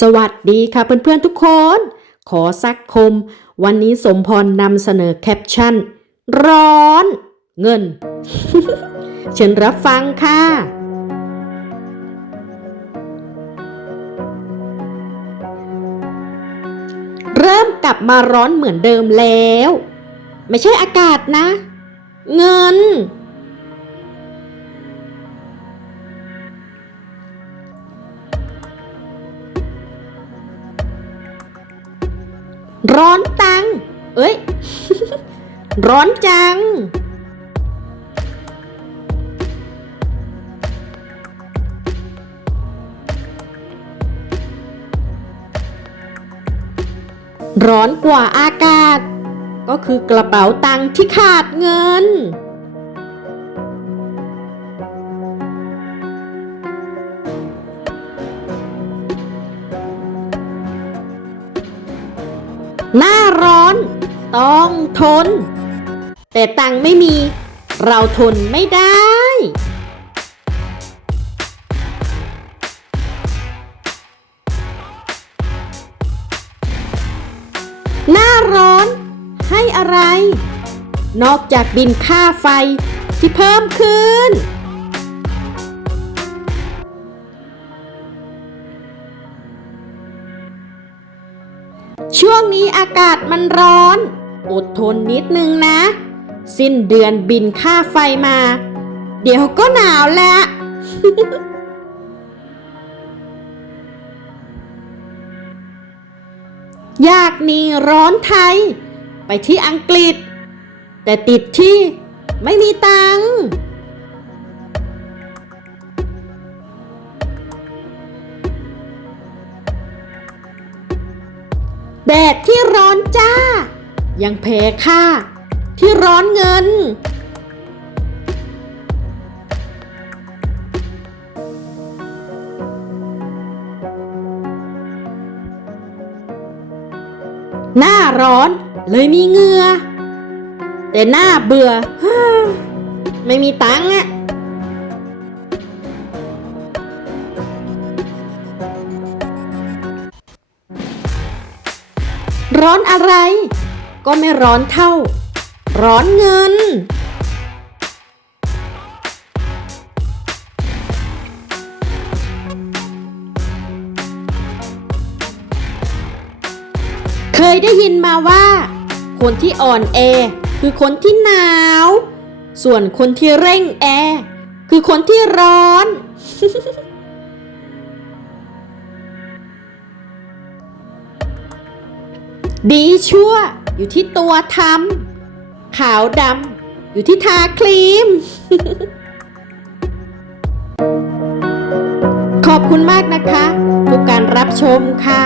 สวัสดีค่ะเพื่อนๆทุกคน ขอสักคม วันนี้สมพรนำเสนอแคปชั่น ร้อน เงิน เชิญรับฟังค่ะ เริ่มกลับมาร้อนเหมือนเดิมแล้ว ไม่ใช่อากาศนะ เงิน ร้อนตัง เอ้ย ร้อนจัง ร้อนกว่าอากาศ ก็คือกระเป๋าตังที่ขาดเงิน หน้าร้อน ต้องทน แต่ตังไม่มี เราทนไม่ได้ หน้าร้อน ให้อะไร นอกจากบินค่าไฟที่เพิ่มขึ้น ช่วงนี้อากาศมันร้อน อดทนนิดนึงนะ สิ้นเดือนบินค่าไฟมา เดี๋ยวก็หนาวแล้วอยากนีร้อนไทย ไปที่อังกฤษ แต่ติดที่ไม่มีตังค์ แดดที่ร้อนจ้า ยังแพ้ค่า ที่ร้อนเงิน หน้าร้อนเลยมีเหงื่อแต่หน้าเบื่อ ไม่มีตังค์อะ ร้อนอะไร ก็ไม่ร้อนเท่า ร้อนเงิน เคยได้ยินมาว่า คนที่อ่อนแอคือคนที่หนาว ส่วนคนที่เร่งแอ คือคนที่ร้อน ดีชั่วอยู่ที่ตัวทำขาวดำอยู่ที่ทาครีม ขอบคุณมากนะคะทุกการรับชมค่ะ